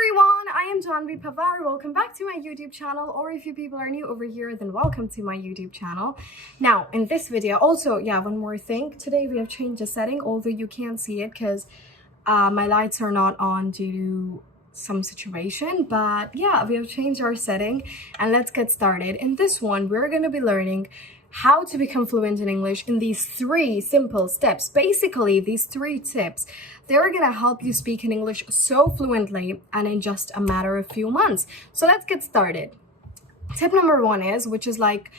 everyone, I am Janhavi Panwar. Welcome back to my YouTube channel, or if you people are new over here, then welcome to my YouTube channel. Now, in this video, also, one more thing. Today we have changed the setting, although you can't see it because my lights are not on due to some situation. But yeah, we have changed our setting and let's get started. In this one, we're going to be learning how to become fluent in English in these 3 simple steps. Basically, these 3 tips, they're gonna help you speak in English so fluently and in just a matter of few months. So let's get started. Tip number 1 is, which is like,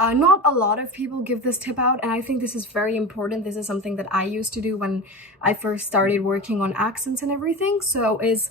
not a lot of people give this tip out, and I think this is very important. This is something that I used to do when I first started working on accents and everything. So is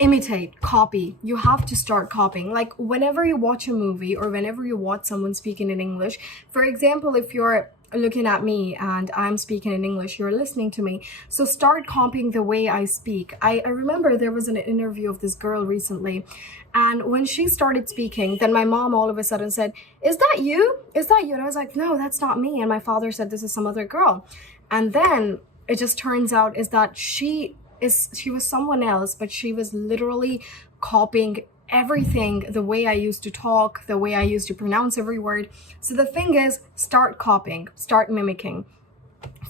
imitate, copy. You have to start copying. Like whenever you watch a movie or whenever you watch someone speaking in English, for example, if you're looking at me and I'm speaking in English, you're listening to me, so start copying the way I speak. I remember there was an interview of this girl recently, and when she started speaking, then my mom all of a sudden said, "Is that you? Is that you?" And I was like, "No, that's not me." And my father said, "This is some other girl." And then it just turns out is that she was someone else, but she was literally copying everything, the way I used to talk, the way I used to pronounce every word. So the thing is, start copying, start mimicking.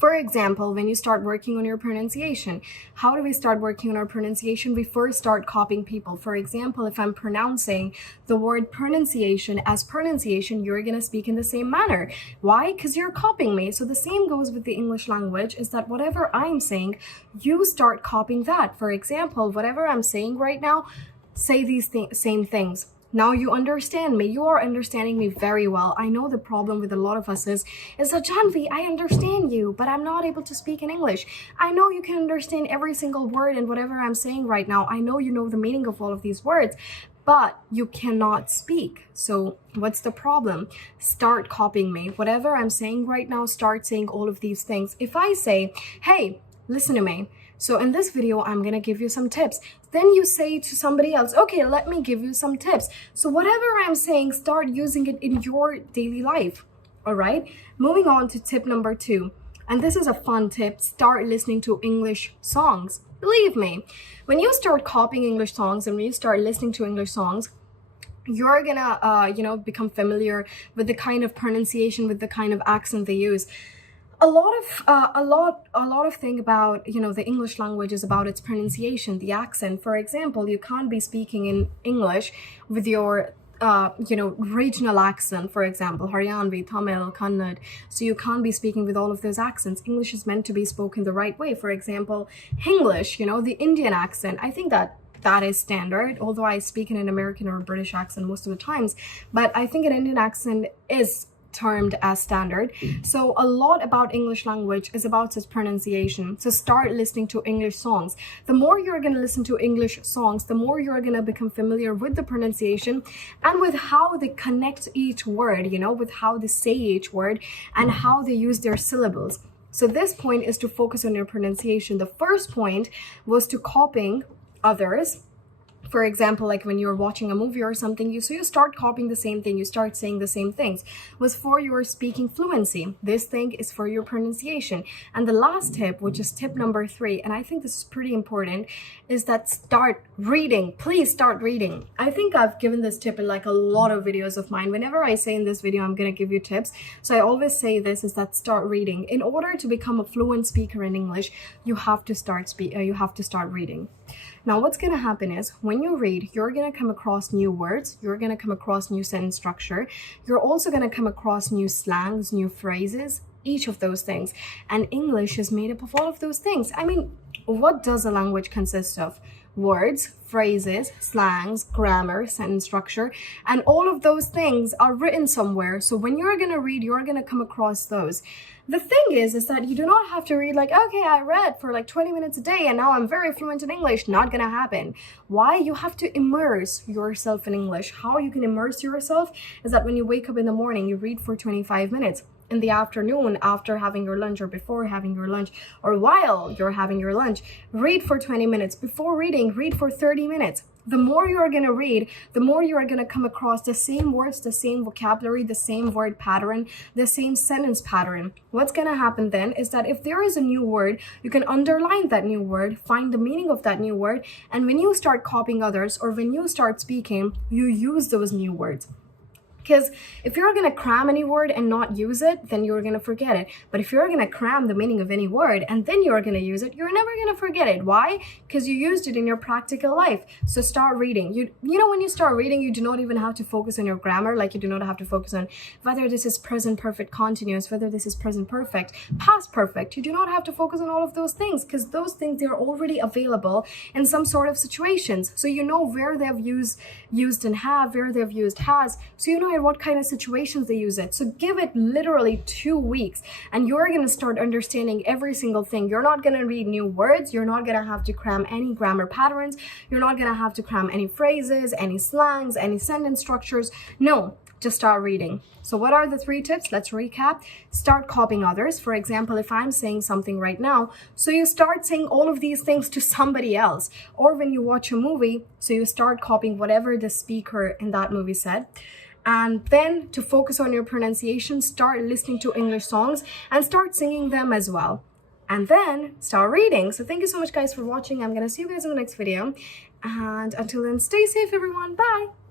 For example, when you start working on your pronunciation, how do we start working on our pronunciation? We first start copying people. For example, if I'm pronouncing the word pronunciation as pronunciation, you're going to speak in the same manner. Why? Because you're copying me. So the same goes with the English language, is that whatever I'm saying, you start copying that. For example, whatever I'm saying right now, say these same things. Now you understand me. You are understanding me very well. I know the problem with a lot of us is that, Janhavi, I understand you, but I'm not able to speak in English. I know you can understand every single word and whatever I'm saying right now. I know you know the meaning of all of these words, but you cannot speak. So what's the problem? Start copying me. Whatever I'm saying right now, start saying all of these things. If I say, "Hey, listen to me. So in this video, I'm going to give you some tips." Then you say to somebody else, "Okay, let me give you some tips." So whatever I'm saying, start using it in your daily life. All right. Moving on to tip number 2. And this is a fun tip. Start listening to English songs. Believe me, when you start copying English songs and when you start listening to English songs, you're gonna, become familiar with the kind of pronunciation, with the kind of accent they use. A lot of thing about the English language is about its pronunciation, the accent. For example, you can't be speaking in English with your regional accent. For example, Haryanvi, Tamil, Kannada. So you can't be speaking with all of those accents. English is meant to be spoken the right way. For example, English, the Indian accent. I think that is standard, although I speak in an American or a British accent most of the times, but I think an Indian accent is termed as standard. So a lot about English language is about its pronunciation. So start listening to English songs. The more you're going to listen to English songs, the more you're going to become familiar with the pronunciation and with how they connect each word, with how they say each word and how they use their syllables. So this point is to focus on your pronunciation. The first point was to copying others. For example, like when you're watching a movie or something, you start copying the same thing, you start saying the same things. Was for your speaking fluency. This thing is for your pronunciation. And the last tip, which is tip number 3, and I think this is pretty important, is that start reading. Please start reading. I think I've given this tip in like a lot of videos of mine. Whenever I say in this video, I'm going to give you tips. So I always say this, is that start reading. In order to become a fluent speaker in English, you have to start reading. Now, what's going to happen is when you read, you're going to come across new words. You're going to come across new sentence structure. You're also going to come across new slangs, new phrases, each of those things. And English is made up of all of those things. I mean, what does a language consist of? Words, phrases, slangs, grammar, sentence structure, and all of those things are written somewhere. So when you're going to read, you're going to come across those. The thing is that you do not have to read like, "Okay, I read for like 20 minutes a day and now I'm very fluent in English." Not gonna happen. Why? You have to immerse yourself in English. How you can immerse yourself is that when you wake up in the morning, you read for 25 minutes. In the afternoon, after having your lunch or before having your lunch or while you're having your lunch, read for 20 minutes. Before reading, read for 30 minutes. the more you're going to read, the more you are going to come across the same words, the same vocabulary, the same word pattern, the same sentence pattern. What's going to happen then is that if there is a new word, you can underline that new word, find the meaning of that new word, and when you start copying others or when you start speaking, you use those new words. Because if you're going to cram any word and not use it, then you're going to forget it. But if you're going to cram the meaning of any word and then you're going to use it, you're never going to forget it. Why? Because you used it in your practical life. So start reading. You know, when you start reading, you do not even have to focus on your grammar. Like you do not have to focus on whether this is present perfect continuous, whether this is present perfect, past perfect. You do not have to focus on all of those things because those things, they're already available in some sort of situations. So you know where they've used and have, where they've used has. So you know in what kind of situations they use it. So give it literally 2 weeks and you're going to start understanding every single thing. You're not going to read new words. You're not going to have to cram any grammar patterns. You're not going to have to cram any phrases, any slangs, any sentence structures. No, just start reading. So what are the 3 tips? Let's recap. Start copying others. For example, if I'm saying something right now, so you start saying all of these things to somebody else. Or when you watch a movie, so you start copying whatever the speaker in that movie said. And then to focus on your pronunciation, start listening to English songs and start singing them as well. And then start reading. So thank you so much guys for watching. I'm going to see you guys in the next video. And until then, stay safe everyone. Bye.